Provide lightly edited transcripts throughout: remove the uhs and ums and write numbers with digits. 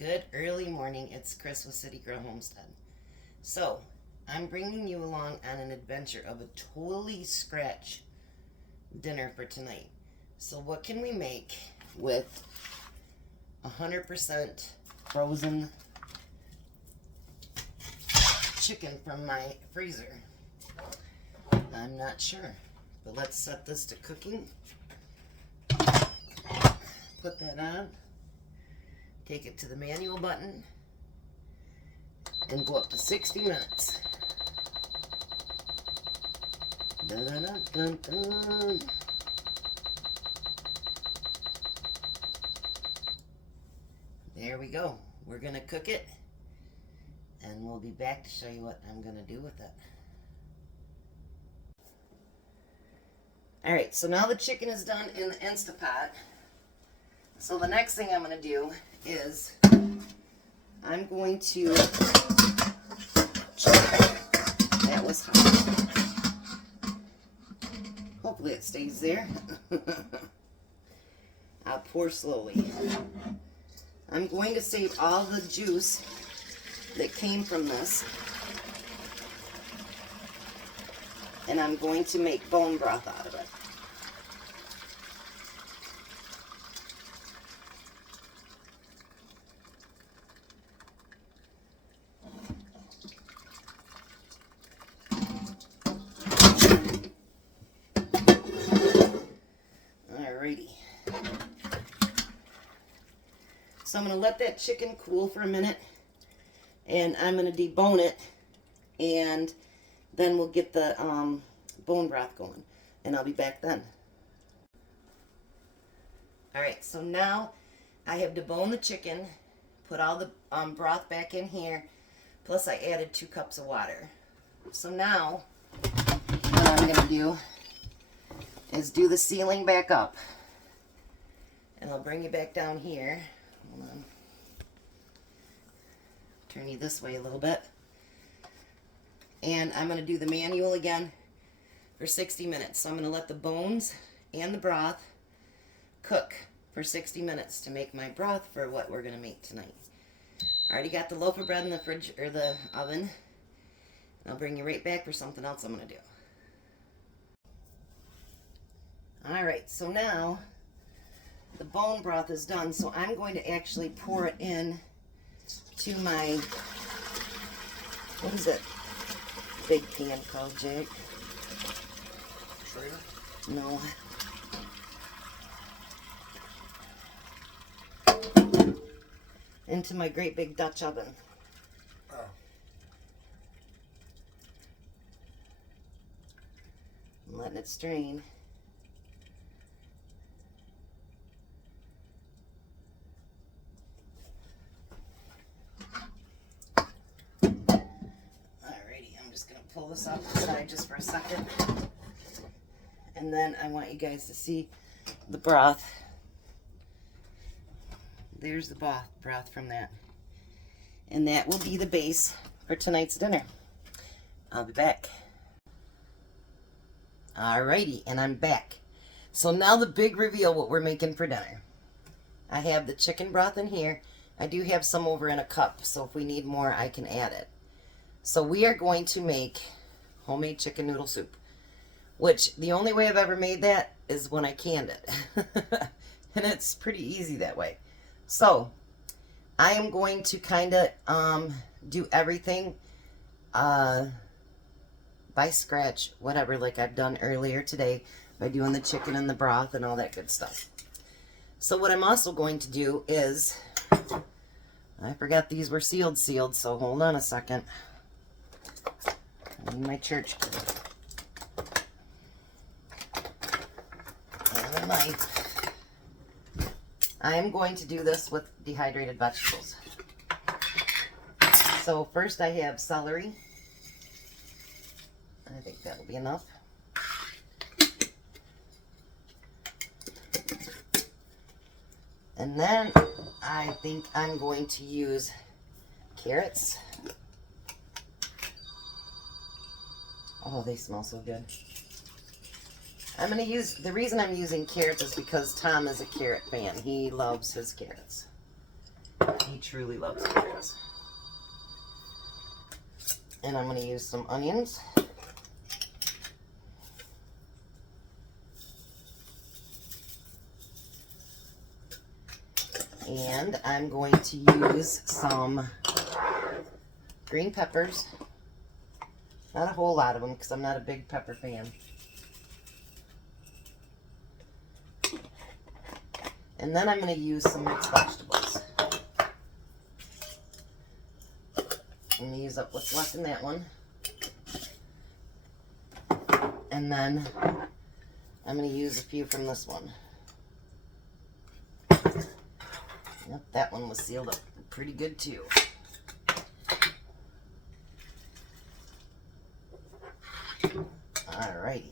Good early morning. It's Chris with Citygirlhomestead. So, I'm bringing you along on an adventure of a totally scratch dinner for tonight. So what can we make with 100% frozen chicken from my freezer? I'm not sure, but let's set this to cooking. Put that on. Take it to the manual button and go up to 60 minutes. Dun, dun, dun, dun. There we go. We're going to cook it and we'll be back to show you what I'm going to do with it. Alright, so now the chicken is done in the Instapot. So the next thing I'm going to do is I'm going to that was hot. Hopefully it stays there. I'll pour slowly. I'm going to save all the juice that came from this, and I'm going to make bone broth out of it. So I'm going to let that chicken cool for a minute, and I'm going to debone it, and then we'll get the bone broth going, and I'll be back then. Alright, so now I have deboned the chicken, put all the broth back in here, plus I added 2 cups of water. So now what I'm going to do is do the sealing back up, and I'll bring you back down here. Hold on. Turn you this way a little bit. And I'm going to do the manual again for 60 minutes. So I'm going to let the bones and the broth cook for 60 minutes to make my broth for what we're going to make tonight. I already got the loaf of bread in the fridge or the oven. I'll bring you right back for something else I'm going to do. Alright, so now the bone broth is done, so I'm going to actually pour it in to my, what is it, big pan called, Jake? Trainer? No. Into my great big Dutch oven. Oh. I'm letting it strain. Pull this off the side just for a second, and then I want you guys to see the broth. There's the broth from that, and that will be the base for tonight's dinner. I'll be back. Alrighty, and I'm back. So now the big reveal, what we're making for dinner. I have the chicken broth in here. I do have some over in a cup, so if we need more I can add it. So we are going to make homemade chicken noodle soup, which the only way I've ever made that is when I canned it. And it's pretty easy that way. So I am going to kind of do everything by scratch, whatever, like I've done earlier today by doing the chicken and the broth and all that good stuff. So what I'm also going to do is, I forgot these were sealed, so hold on a second. I need my church key. And a knife. I am going to do this with dehydrated vegetables. So first I have celery. I think that'll be enough. And then I think I'm going to use carrots. Oh, they smell so good. I'm going to use, the reason I'm using carrots is because Tom is a carrot fan. He loves his carrots. He truly loves carrots. And I'm going to use some onions. And I'm going to use some green peppers. Not a whole lot of them because I'm not a big pepper fan. And then I'm going to use some mixed vegetables. I'm going to use up what's left in that one. And then I'm going to use a few from this one. Yep, that one was sealed up pretty good too. Alrighty.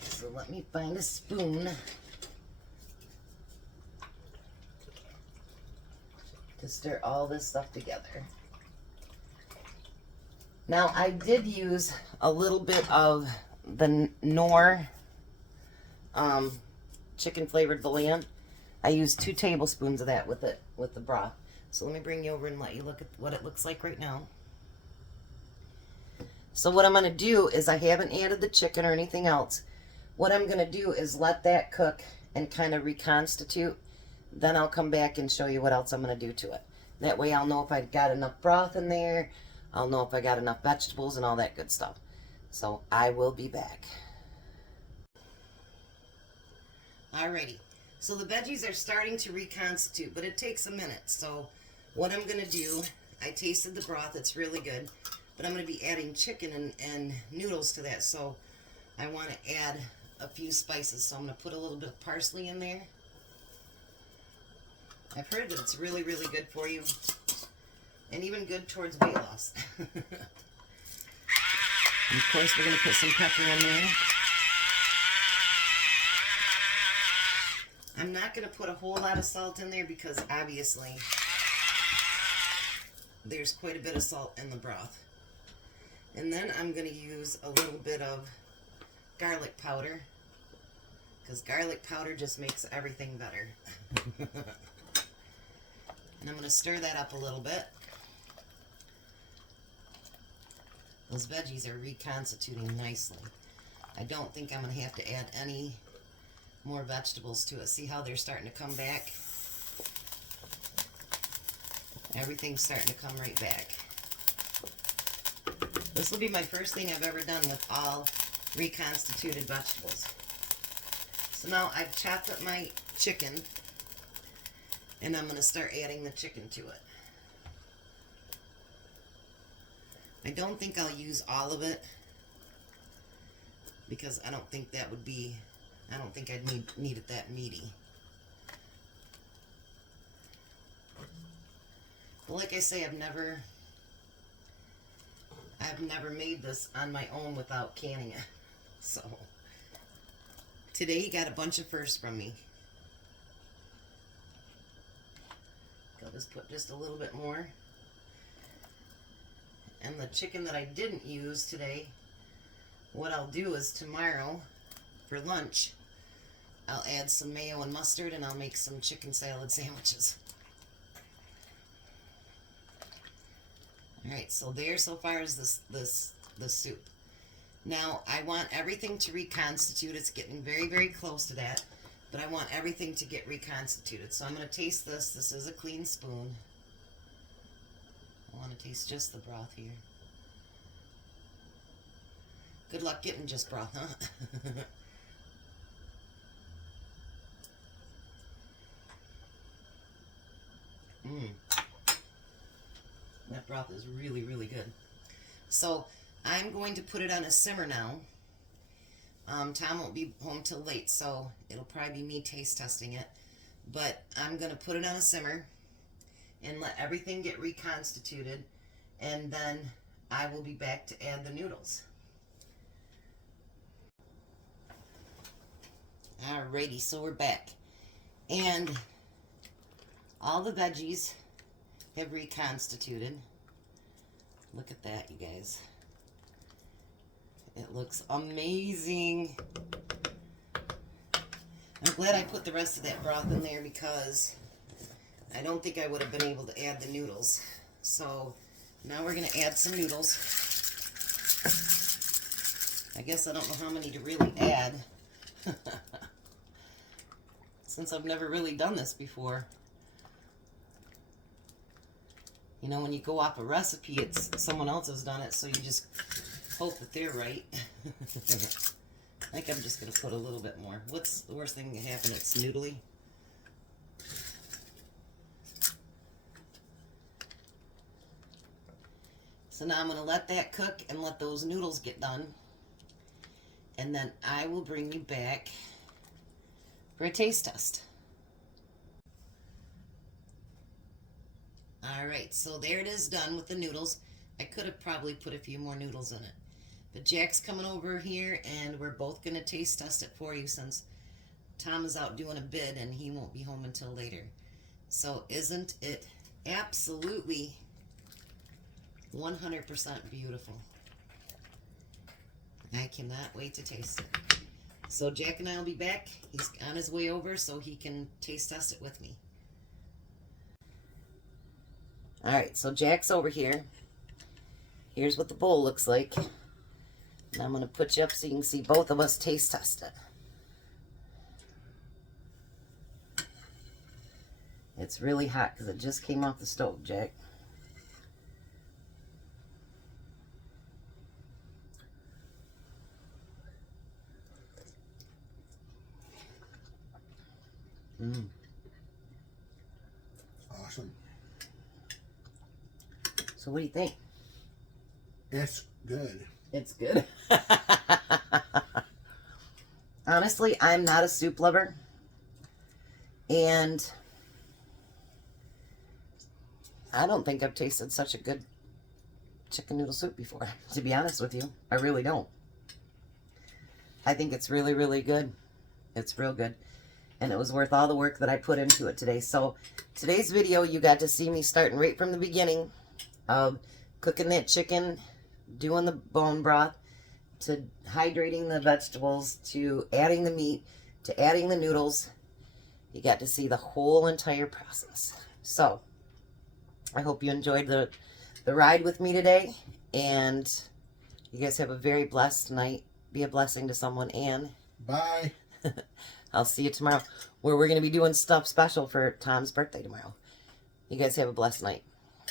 So let me find a spoon to stir all this stuff together. Now I did use a little bit of the Knorr chicken flavored bouillon. I used 2 tablespoons of that with the broth. So let me bring you over and let you look at what it looks like right now. So what I'm going to do is, I haven't added the chicken or anything else. What I'm going to do is let that cook and kind of reconstitute. Then I'll come back and show you what else I'm going to do to it. That way I'll know if I've got enough broth in there. I'll know if I got enough vegetables and all that good stuff. So I will be back. Alrighty. So the veggies are starting to reconstitute, but it takes a minute. So what I'm going to do, I tasted the broth, it's really good, but I'm going to be adding chicken and noodles to that, so I want to add a few spices. So I'm going to put a little bit of parsley in there. I've heard that it's really, really good for you, and even good towards weight loss. And of course, we're going to put some pepper in there. I'm not going to put a whole lot of salt in there because obviously there's quite a bit of salt in the broth. And then I'm going to use a little bit of garlic powder, because garlic powder just makes everything better. And I'm going to stir that up a little bit. Those veggies are reconstituting nicely. I don't think I'm going to have to add any more vegetables to it. See how they're starting to come back? Everything's starting to come right back. This will be my first thing I've ever done with all reconstituted vegetables. So now I've chopped up my chicken, and I'm going to start adding the chicken to it. I don't think I'll use all of it, because I don't think that would be, I don't think I'd need it that meaty. But like I say, I've never made this on my own without canning it. So today he got a bunch of firsts from me. I'll just put just a little bit more. And the chicken that I didn't use today, what I'll do is tomorrow for lunch, I'll add some mayo and mustard, and I'll make some chicken salad sandwiches. Alright, so there so far is the soup. Now, I want everything to reconstitute. It's getting very, very close to that, but I want everything to get reconstituted. So I'm going to taste this. This is a clean spoon. I want to taste just the broth here. Good luck getting just broth, huh? That broth is really, really good. So I'm going to put it on a simmer now. Tom won't be home till late, so it'll probably be me taste testing it. But I'm going to put it on a simmer and let everything get reconstituted, and then I will be back to add the noodles. Alrighty, so we're back. And all the veggies have reconstituted. Look at that, you guys. It looks amazing. I'm glad I put the rest of that broth in there because I don't think I would have been able to add the noodles. So now we're going to add some noodles. I guess I don't know how many to really add since I've never really done this before. You know, when you go off a recipe, it's someone else has done it, so you just hope that they're right. I think I'm just going to put a little bit more. What's the worst thing that can happen? It's noodly. So now I'm going to let that cook and let those noodles get done. And then I will bring you back for a taste test. Alright, so there it is done with the noodles. I could have probably put a few more noodles in it. But Jack's coming over here and we're both going to taste test it for you since Tom is out doing a bid and he won't be home until later. So isn't it absolutely 100% beautiful? I cannot wait to taste it. So Jack and I will be back. He's on his way over so he can taste test it with me. Alright, so Jack's over here. Here's what the bowl looks like. And I'm going to put you up so you can see both of us taste test it. It's really hot because it just came off the stove, Jack. Awesome. So what do you think? It's good. It's good. Honestly, I'm not a soup lover. And I don't think I've tasted such a good chicken noodle soup before, to be honest with you. I really don't. I think it's really, really good. It's real good. And it was worth all the work that I put into it today. So today's video, you got to see me starting right from the beginning of cooking that chicken, doing the bone broth, to hydrating the vegetables, to adding the meat, to adding the noodles. You got to see the whole entire process. So I hope you enjoyed the ride with me today. And you guys have a very blessed night. Be a blessing to someone. And Bye. I'll see you tomorrow, where we're going to be doing stuff special for Tom's birthday tomorrow. You guys have a blessed night.